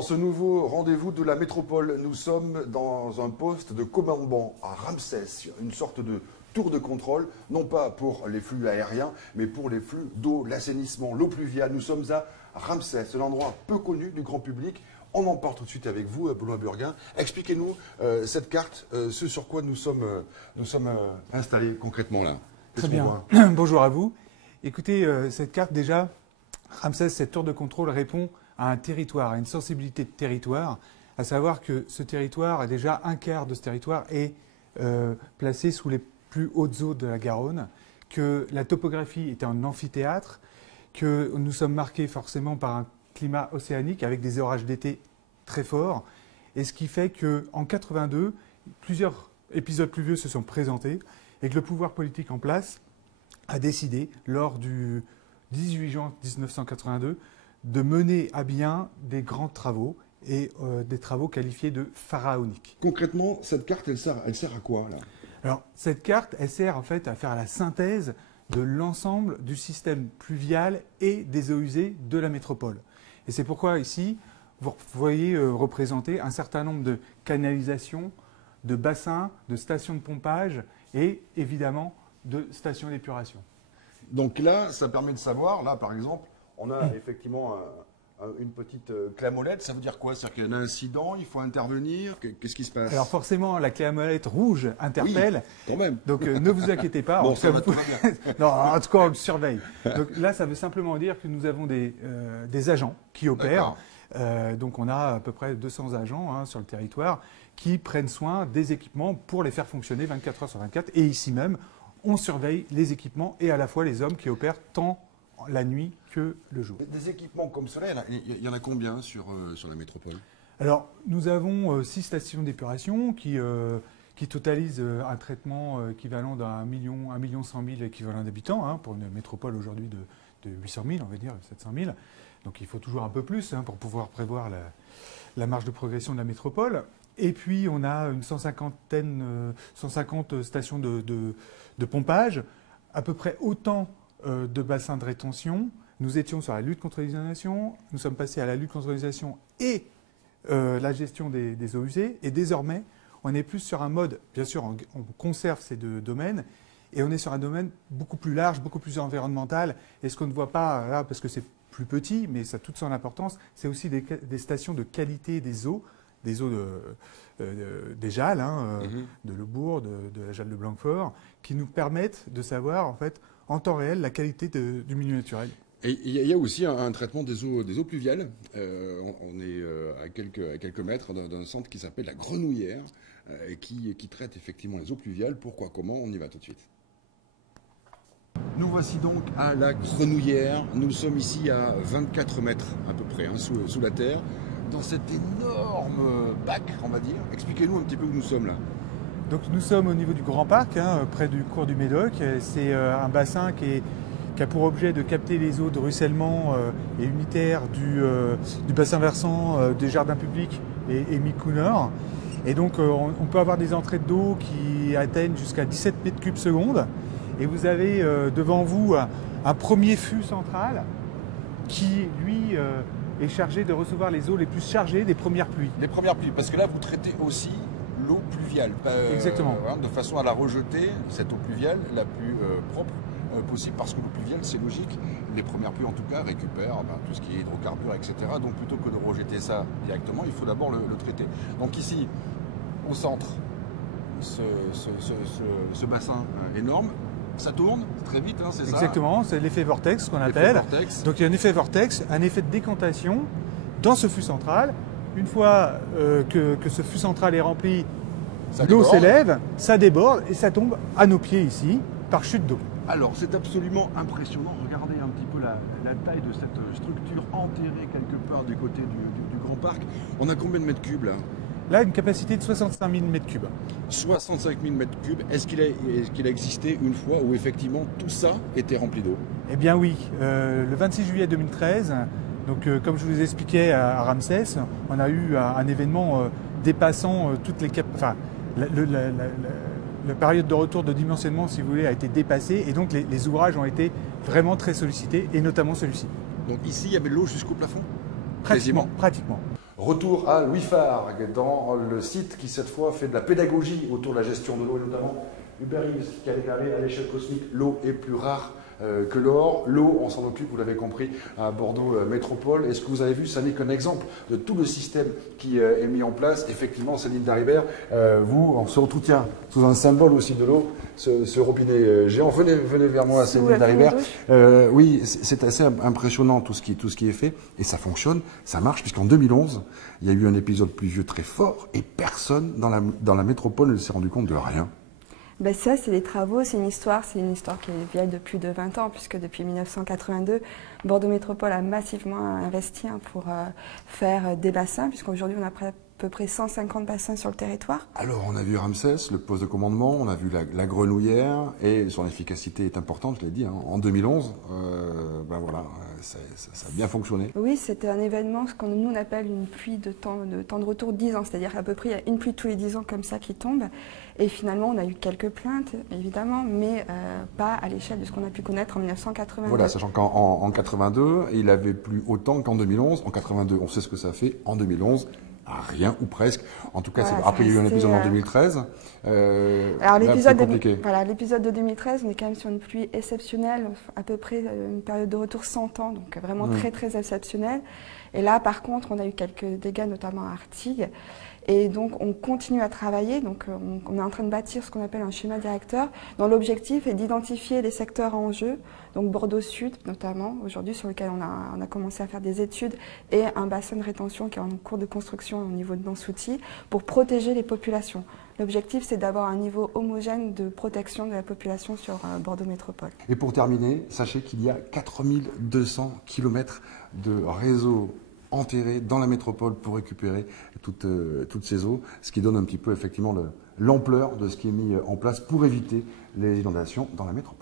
Dans ce nouveau rendez-vous de la métropole, nous sommes dans un poste de commandement à Ramsès, une sorte de tour de contrôle, non pas pour les flux aériens, mais pour les flux d'eau, l'assainissement, l'eau pluviale. Nous sommes à Ramsès, un endroit peu connu du grand public. On en parle tout de suite avec vous, Benoît Burguin. Expliquez-nous cette carte, ce sur quoi nous sommes installés concrètement là. Très bien. Bonjour à vous. Écoutez, cette carte déjà, Ramsès, cette tour de contrôle répond à un territoire, à une sensibilité de territoire, à savoir que ce territoire, déjà un quart de ce territoire est placé sous les plus hautes eaux de la Garonne, que la topographie est un amphithéâtre, que nous sommes marqués forcément par un climat océanique avec des orages d'été très forts, et ce qui fait qu'en 82, plusieurs épisodes pluvieux se sont présentés et que le pouvoir politique en place a décidé, lors du 18 juin 1982, de mener à bien des grands travaux et des travaux qualifiés de pharaoniques. Concrètement, cette carte, elle sert à quoi là? Alors, cette carte, elle sert en fait à faire la synthèse de l'ensemble du système pluvial et des eaux usées de la métropole. Et c'est pourquoi ici, vous voyez représenter un certain nombre de canalisations, de bassins, de stations de pompage et évidemment de stations d'épuration. Donc là, ça permet de savoir, là par exemple, on a effectivement une petite clé à molette. Ça veut dire quoi? C'est-à-dire qu'il y a un incident, il faut intervenir. Qu'est-ce qui se passe? Alors forcément, la clé à molette rouge interpelle. Oui, quand même. Donc ne vous inquiétez pas. Bon, en, ça va tout bien. Non, en tout cas, on le surveille. Donc là, ça veut simplement dire que nous avons des agents qui opèrent. Donc on a à peu près 200 agents sur le territoire qui prennent soin des équipements pour les faire fonctionner 24 heures sur 24. Et ici même, on surveille les équipements et à la fois les hommes qui opèrent tant la nuit que le jour. Des équipements comme cela, il y en a combien sur la métropole? Alors, nous avons 6 stations d'épuration qui totalisent un traitement équivalent d'un 1 100 000 équivalents d'habitants, pour une métropole aujourd'hui de 800 000, on va dire, 700 000. Donc il faut toujours un peu plus pour pouvoir prévoir la marge de progression de la métropole. Et puis on a une 150 stations de pompage, à peu près autant de bassins de rétention. Nous étions sur la lutte contre les inondations, nous sommes passés à la lutte contre les inondations et la gestion des eaux usées. Et désormais, on est plus sur un mode, bien sûr, on conserve ces deux domaines, et on est sur un domaine beaucoup plus large, beaucoup plus environnemental. Et ce qu'on ne voit pas là, parce que c'est plus petit, mais ça a toute son importance, c'est aussi des stations de qualité des eaux des Jalles, de Lebourg, de la Jalle de Blanquefort, qui nous permettent de savoir en fait en temps réel la qualité du milieu naturel. Et il y a aussi un traitement des eaux pluviales. On est à quelques mètres d'un centre qui s'appelle la Grenouillère, qui traite effectivement les eaux pluviales. Pourquoi, comment? On y va tout de suite. Nous voici donc à la Grenouillère. Nous sommes ici à 24 mètres à peu près, sous la terre, dans cet énorme bac, on va dire. Expliquez-nous un petit peu où nous sommes là. Donc nous sommes au niveau du Grand Parc, près du cours du Médoc. C'est un bassin qui a pour objet de capter les eaux de ruissellement et unitaires du bassin versant des jardins publics et Micoud-Nord. Et donc on peut avoir des entrées d'eau qui atteignent jusqu'à 17 mètres cubes secondes. Et vous avez devant vous un premier fût central qui, lui, est chargé de recevoir les eaux les plus chargées des premières pluies. Les premières pluies, parce que là, vous traitez aussi l'eau pluviale. Exactement. De façon à la rejeter, cette eau pluviale, la plus propre possible, parce que l'eau pluviale, c'est logique. Les premières pluies, en tout cas, récupèrent tout ce qui est hydrocarbures, etc. Donc, plutôt que de rejeter ça directement, il faut d'abord le traiter. Donc ici, au centre, ce bassin énorme, ça tourne très vite, c'est ça? Exactement, c'est l'effet vortex qu'on appelle. Donc il y a un effet vortex, un effet de décantation dans ce fût central. Une fois que ce fût central est rempli, l'eau s'élève, ça déborde et ça tombe à nos pieds ici, par chute d'eau. Alors c'est absolument impressionnant. Regardez un petit peu la taille de cette structure enterrée quelque part du côté du Grand Parc. On a combien de mètres cubes là? Là, une capacité de 65 000 mètres cubes. 65 000 mètres cubes. Est-ce qu'il a existé une fois où effectivement tout ça était rempli d'eau? Eh bien oui. Le 26 juillet 2013, donc, comme je vous expliquais à Ramsès, on a eu un événement dépassant toutes les la période de retour de dimensionnement, si vous voulez, a été dépassée. Et donc les ouvrages ont été vraiment très sollicités, et notamment celui-ci. Donc ici, il y avait de l'eau jusqu'au plafond? Pratiquement. Retour à Louis Fargue, dans le site qui cette fois fait de la pédagogie autour de la gestion de l'eau, et notamment Hubert Reeves qui a déclaré à l'échelle cosmique l'eau est plus rare que l'or. L'eau, on s'en occupe, vous l'avez compris, à Bordeaux Métropole. Et ce que vous avez vu, ça n'est qu'un exemple de tout le système qui est mis en place. Effectivement, Céline Daribert, vous, on se retrouve sous un symbole aussi de l'eau, ce robinet géant. Venez vers moi, Céline Daribert. Oui, c'est assez impressionnant tout ce qui est fait. Et ça fonctionne, ça marche, puisqu'en 2011, il y a eu un épisode pluvieux très fort et personne dans la métropole ne s'est rendu compte de rien. Ben ça, c'est les travaux, c'est une histoire qui est vieille de plus de 20 ans, puisque depuis 1982, Bordeaux Métropole a massivement investi pour faire des bassins, puisqu'aujourd'hui on a à peu près 150 bassins sur le territoire. Alors on a vu Ramsès, le poste de commandement, on a vu la grenouillère, et son efficacité est importante, je l'ai dit, hein. En 2011, ben voilà, ça a bien fonctionné. Oui, c'était un événement, ce qu'on nous on appelle une pluie de temps de retour 10 ans, c'est-à-dire à peu près il y a une pluie tous les 10 ans comme ça qui tombe. Et finalement, on a eu quelques plaintes, évidemment, mais pas à l'échelle de ce qu'on a pu connaître en 1982. Voilà, sachant qu'en 82, il avait plu autant qu'en 2011. En 82, on sait ce que ça fait. En 2011, rien ou presque. En tout cas, voilà, après, il y a eu un épisode en 2013. Alors, l'épisode de 2013, on est quand même sur une pluie exceptionnelle, à peu près une période de retour 100 ans, donc vraiment très, très exceptionnelle. Et là, par contre, on a eu quelques dégâts, notamment à Artigues. Et donc, on continue à travailler. Donc, on est en train de bâtir ce qu'on appelle un schéma directeur, dont l'objectif est d'identifier les secteurs en jeu, donc Bordeaux Sud notamment, aujourd'hui, sur lequel on a commencé à faire des études, et un bassin de rétention qui est en cours de construction au niveau de Nansouty, pour protéger les populations. L'objectif, c'est d'avoir un niveau homogène de protection de la population sur Bordeaux Métropole. Et pour terminer, sachez qu'il y a 4200 km de réseau enterrés dans la métropole pour récupérer toutes ces eaux, ce qui donne un petit peu effectivement l'ampleur de ce qui est mis en place pour éviter les inondations dans la métropole.